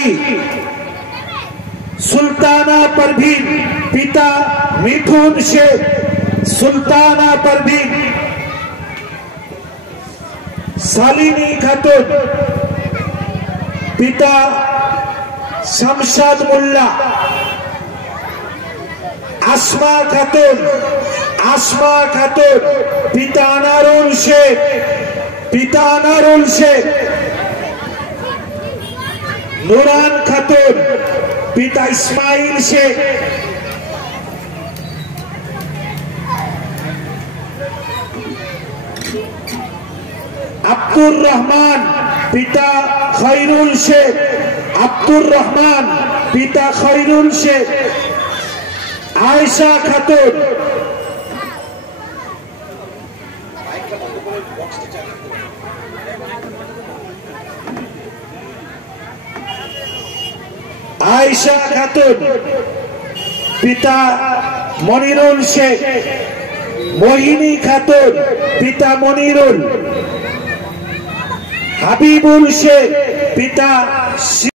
की सुल्ताना परवीन पिता मिठुन शेख, सुल्ताना परवीन। शालिनी खातून पिता शमशाद मुल्ला। आसमा खातून पिता अनारुल शेख। नूरान खातून पिता इस्माइल शेख। अब्दुल रहमान पिता खैरुल शेख। आयशा खातून पिता मनिरुल शेख। मोहिनी खातून पिता मनिरुल। हबीबुल शेख पिता